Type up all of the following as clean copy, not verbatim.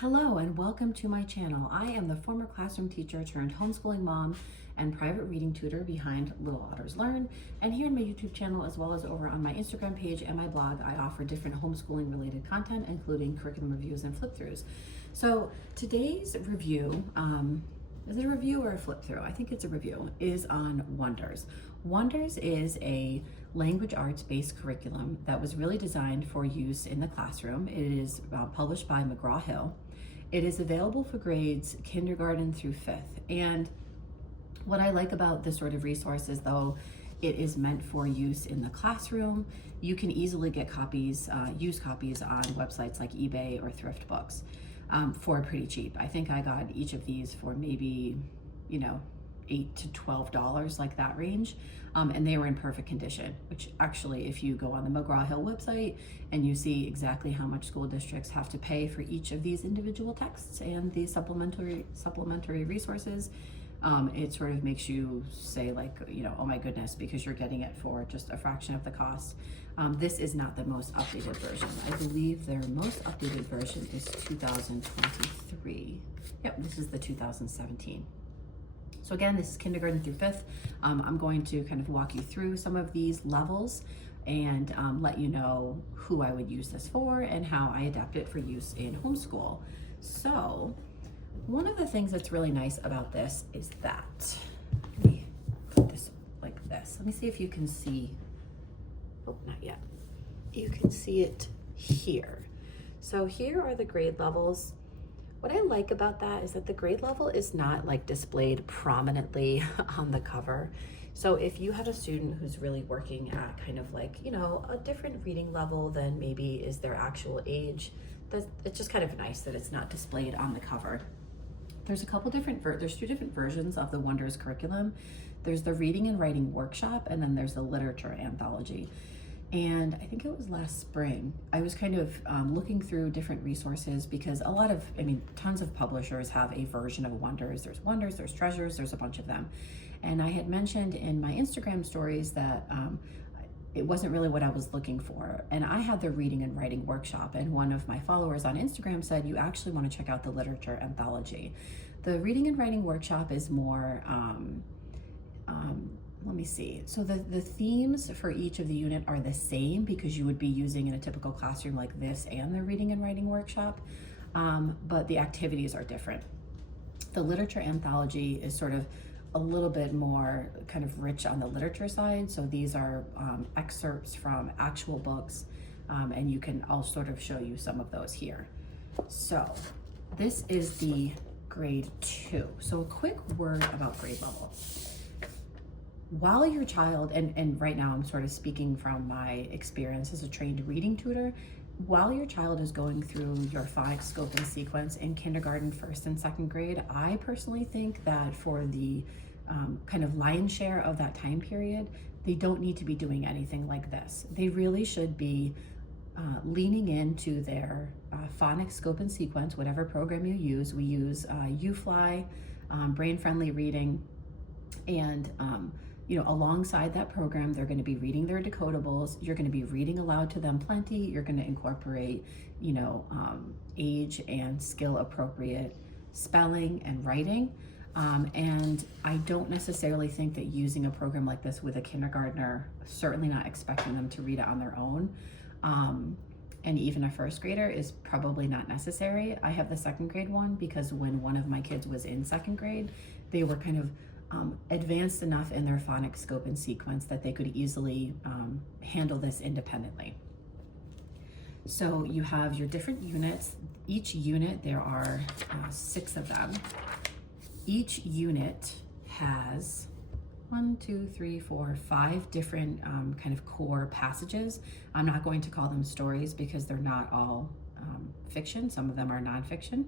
Hello and welcome to my channel. I am the former classroom teacher turned homeschooling mom and private reading tutor behind Little Otters Learn. And here on my YouTube channel, as well as over on my Instagram page and my blog, I offer different homeschooling related content, including curriculum reviews and flip throughs. So today's review, is it a review or a flip through? I think it's a review, is on Wonders. Wonders is a language arts based curriculum that was really designed for use in the classroom. It is published by McGraw-Hill. It is available for grades kindergarten through 5th. And what I like about this sort of resource is, though it is meant for use in the classroom, you can easily get copies, used copies on websites like eBay or Thrift Books for pretty cheap. I think I got each of these for maybe, $8 to $12, like that range. And they were in perfect condition, which actually, if you go on the McGraw-Hill website and you see exactly how much school districts have to pay for each of these individual texts and these supplementary resources, it sort of makes you say like, oh my goodness, because you're getting it for just a fraction of the cost. This is not the most updated version. I believe their most updated version is 2023. Yep, this is the 2017. So again, this is kindergarten through 5th. I'm going to kind of walk you through some of these levels and let you know who I would use this for and how I adapt it for use in homeschool. So one of the things that's really nice about this is that, let me put this like this. Let me see if you can see, oh, not yet. You can see it here. So here are the grade levels. What I like about that is that the grade level is not like displayed prominently on the cover. So if you have a student who's really working at kind of like, a different reading level than maybe is their actual age, it's just kind of nice that it's not displayed on the cover. There's a couple different, there's two different versions of the Wonders curriculum. There's the reading and writing workshop, and then there's the literature anthology. And I think it was last spring, I was kind of looking through different resources because tons of publishers have a version of Wonders. There's Treasures, there's a bunch of them. And I had mentioned in my Instagram stories that it wasn't really what I was looking for. And I had the reading and writing workshop, and one of my followers on Instagram said, you actually want to check out the literature anthology. The reading and writing workshop is more, let me see. So the themes for each of the unit are the same because you would be using in a typical classroom like this and the reading and writing workshop, but the activities are different. The literature anthology is sort of a little bit more kind of rich on the literature side. So these are excerpts from actual books, and I'll sort of show you some of those here. So this is the grade 2. So a quick word about grade level. While your child, and right now I'm sort of speaking from my experience as a trained reading tutor, while your child is going through your phonics scope and sequence in kindergarten, 1st and 2nd grade, I personally think that for the kind of lion's share of that time period, they don't need to be doing anything like this. They really should be leaning into their phonics scope and sequence, whatever program you use. We use UFly, Brain Friendly Reading, and alongside that program, they're going to be reading their decodables. You're going to be reading aloud to them plenty. You're going to incorporate, age and skill appropriate spelling and writing. And I don't necessarily think that using a program like this with a kindergartner, certainly not expecting them to read it on their own, and even a 1st grader, is probably not necessary. I have the 2nd grade one because when one of my kids was in 2nd grade, they were kind of advanced enough in their phonics scope and sequence that they could easily handle this independently. So you have your different units. Each unit, there are 6 of them. Each unit has 5 different kind of core passages. I'm not going to call them stories because they're not all fiction. Some of them are nonfiction.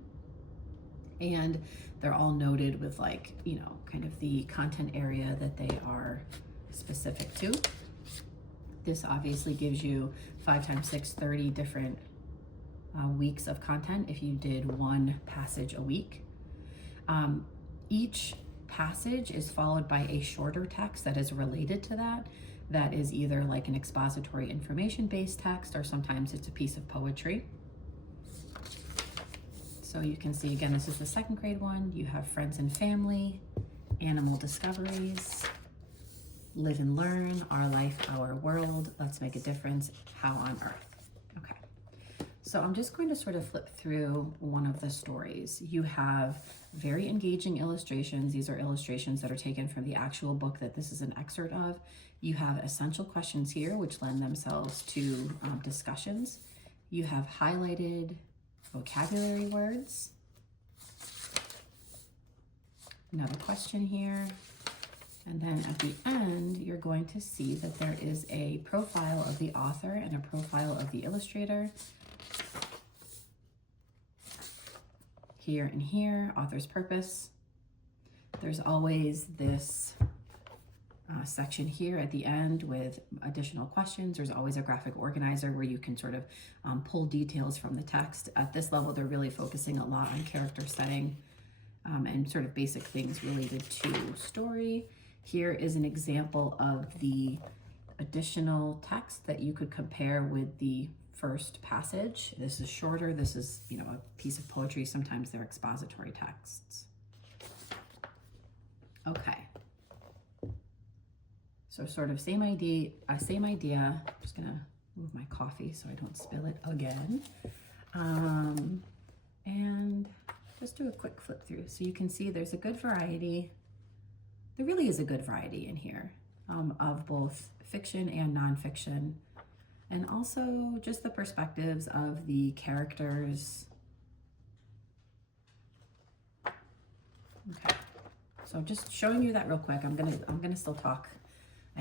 And they're all noted with kind of the content area that they are specific to. This obviously gives you 5 times 6, 30 different weeks of content if you did one passage a week. Each passage is followed by a shorter text that is related to that. That is either like an expository information-based text, or sometimes it's a piece of poetry. So So you can see, again, this is the second grade one. You have friends and family, animal discoveries, live and learn, our life, our world, let's make a difference, how on earth. Okay, so I'm just going to sort of flip through one of the stories. You have very engaging illustrations. These are illustrations that are taken from the actual book that this is an excerpt of. You have essential questions here, which lend themselves to discussions. You have highlighted vocabulary words. Another question here. And then at the end, you're going to see that there is a profile of the author and a profile of the illustrator. Here and here, author's purpose. There's always this section here at the end with additional questions. There's always a graphic organizer where you can sort of pull details from the text. At this level, they're really focusing a lot on character setting and sort of basic things related to story. Here is an example of the additional text that you could compare with the first passage. This is shorter. This is, a piece of poetry. Sometimes they're expository texts. Okay. So sort of same idea. I'm just gonna move my coffee so I don't spill it again. And just do a quick flip through. So you can see there's a good variety. There really is a good variety in here of both fiction and nonfiction, and also just the perspectives of the characters. Okay, so just showing you that real quick. I'm gonna still talk.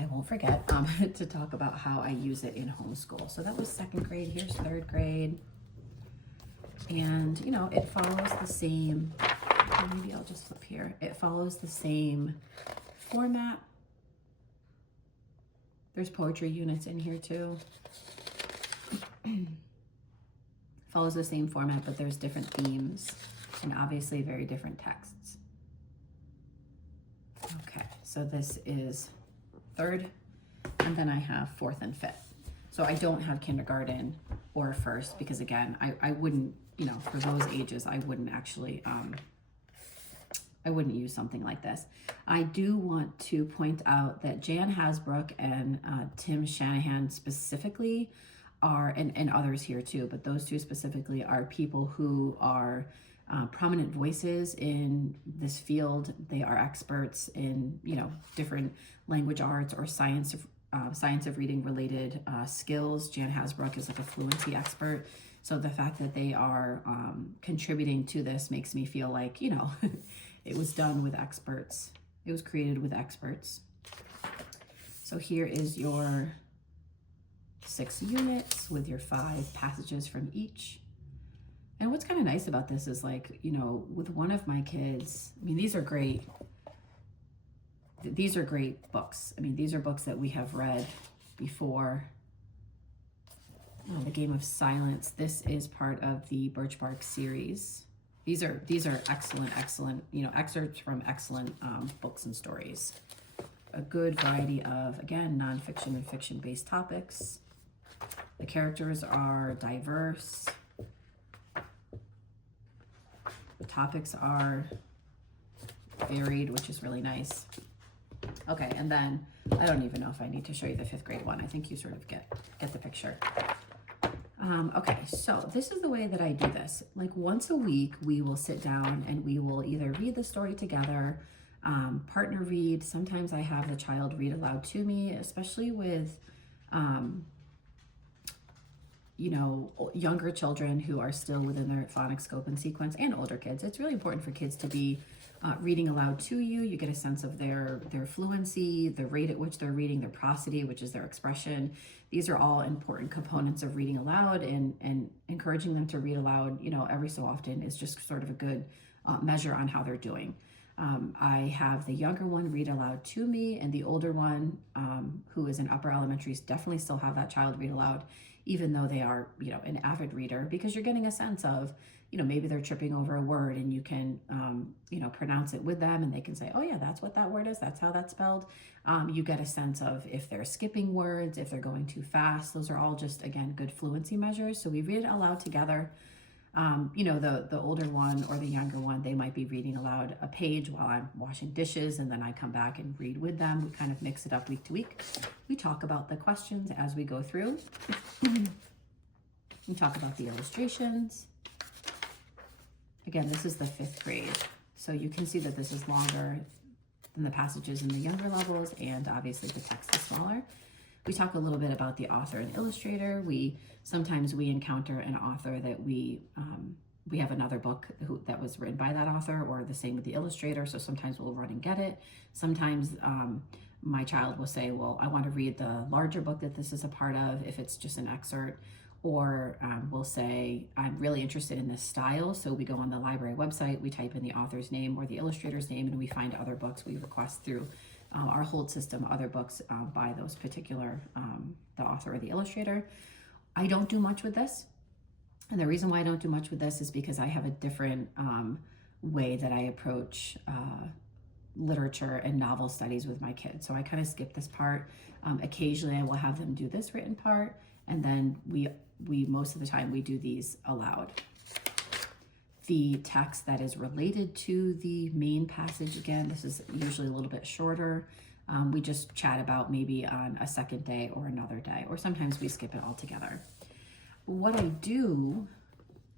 I won't forget to talk about how I use it in homeschool. So that was second grade. Here's third grade, and it follows the same. Maybe I'll just flip here. It follows the same format. There's poetry units in here too. Follows the same format, but there's different themes and obviously very different texts. Okay, so this is third, and then I have fourth and fifth. So I don't have kindergarten or first because, again, I wouldn't, for those ages, I wouldn't actually I wouldn't use something like this. I do want to point out that Jan Hasbrook and Tim Shanahan specifically are, and others here too, but those two specifically are people who are prominent voices in this field. They are experts in, different language arts or science of reading related skills. Jan Hasbrook is like a fluency expert. So the fact that they are contributing to this makes me feel like, it was done with experts. It was created with experts. So here is your 6 units with your 5 passages from each. And what's kind of nice about this is, like, with one of my kids, these are great. These are great books. These are books that we have read before. The Game of Silence. This is part of the Birch Bark series. These are excellent, excerpts from excellent books and stories. A good variety of, again, nonfiction and fiction-based topics. The characters are diverse. The topics are varied, which is really nice. Okay, and then I don't even know if I need to show you the 5th grade one. I think you sort of get the picture. Okay, so this is the way that I do this. Like, once a week, we will sit down and we will either read the story together, partner read. Sometimes I have the child read aloud to me, especially with, younger children who are still within their phonics scope and sequence, and older kids. It's really important for kids to be reading aloud to you. You get a sense of their fluency, the rate at which they're reading, their prosody, which is their expression. These are all important components of reading aloud, and encouraging them to read aloud, every so often is just sort of a good measure on how they're doing. I have the younger one read aloud to me, and the older one, who is in upper elementary, definitely still have that child read aloud, even though they are, an avid reader, because you're getting a sense of, maybe they're tripping over a word, and you can, pronounce it with them, and they can say, oh yeah, that's what that word is. That's how that's spelled. You get a sense of if they're skipping words, if they're going too fast. Those are all just, again, good fluency measures. So we read it aloud together. You know, the older one or the younger one, they might be reading aloud a page while I'm washing dishes, and then I come back and read with them. We kind of mix it up week to week. We talk about the questions as we go through. We talk about the illustrations. Again, this is the 5th grade, so you can see that this is longer than the passages in the younger levels, and obviously the text is smaller. We talk a little bit about the author and illustrator. Sometimes we encounter an author that we have another book that was written by that author, or the same with the illustrator. So sometimes we'll run and get it. Sometimes my child will say, well, I want to read the larger book that this is a part of, if it's just an excerpt. Or we'll say, I'm really interested in this style. So we go on the library website, we type in the author's name or the illustrator's name, and we find other books. We request through our hold system other books by those particular, the author or the illustrator. I don't do much with this. And the reason why I don't do much with this is because I have a different way that I approach literature and novel studies with my kids. So I kind of skip this part. Occasionally I will have them do this written part, and then we most of the time we do these aloud. The text that is related to the main passage, again, this is usually a little bit shorter. We just chat about maybe on a second day or another day, or sometimes we skip it altogether. What I do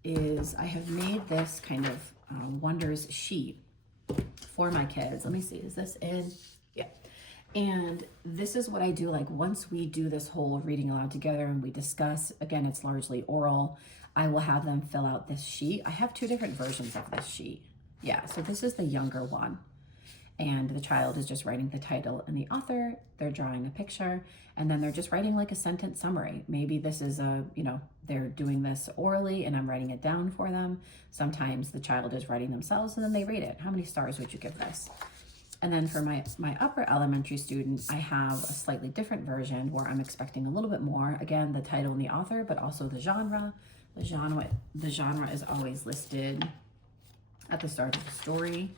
is I have made this kind of wonders sheet for my kids. Let me see, is this in? Yeah. And this is what I do, like once we do this whole reading aloud together and we discuss, again, it's largely oral, I will have them fill out this sheet. I have 2 different versions of this sheet. Yeah, so this is the younger one. And the child is just writing the title and the author, they're drawing a picture, and then they're just writing like a sentence summary. Maybe this is they're doing this orally and I'm writing it down for them. Sometimes the child is writing themselves and then they rate it. How many stars would you give this? And then for my upper elementary student, I have a slightly different version where I'm expecting a little bit more. Again, the title and the author, but also the genre. The genre is always listed at the start of the story.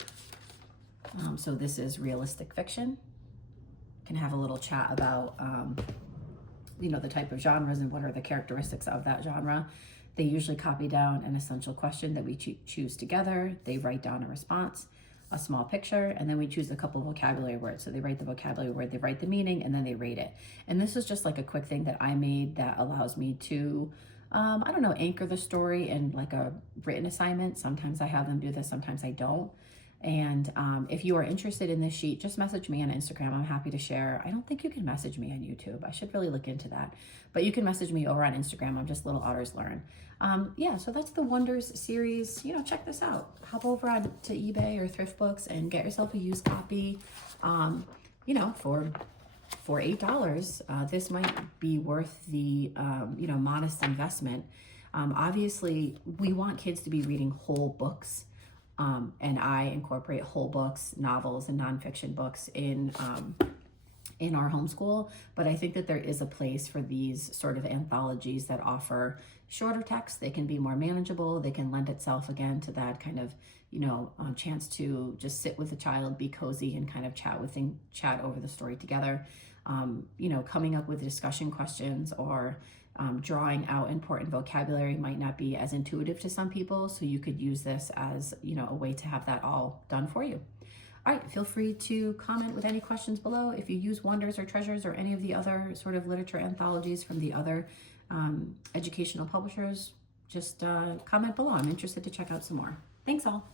So this is realistic fiction. Can have a little chat about, the type of genres and what are the characteristics of that genre. They usually copy down an essential question that we choose together. They write down a response, a small picture, and then we choose a couple of vocabulary words. So they write the vocabulary word, they write the meaning, and then they rate it. And this is just like a quick thing that I made that allows me to, anchor the story in like a written assignment. Sometimes I have them do this, sometimes I don't. And if you are interested in this sheet, just message me on Instagram. I'm happy to share. I don't think you can message me on YouTube. I should really look into that. But you can message me over on Instagram. I'm just Little Otters Learn. So that's the Wonders series. Check this out. Hop over on to eBay or Thrift Books and get yourself a used copy. For $8, this might be worth the modest investment. Obviously, we want kids to be reading whole books. And I incorporate whole books, novels, and nonfiction books in our homeschool. But I think that there is a place for these sort of anthologies that offer shorter text. They can be more manageable. They can lend itself again to that kind of, chance to just sit with a child, be cozy, and kind of chat over the story together. Coming up with discussion questions or drawing out important vocabulary might not be as intuitive to some people, so you could use this as a way to have that all done for you. All right, feel free to comment with any questions below. If you use Wonders or Treasures or any of the other sort of literature anthologies from the other educational publishers, just comment below. I'm interested to check out some more. Thanks all.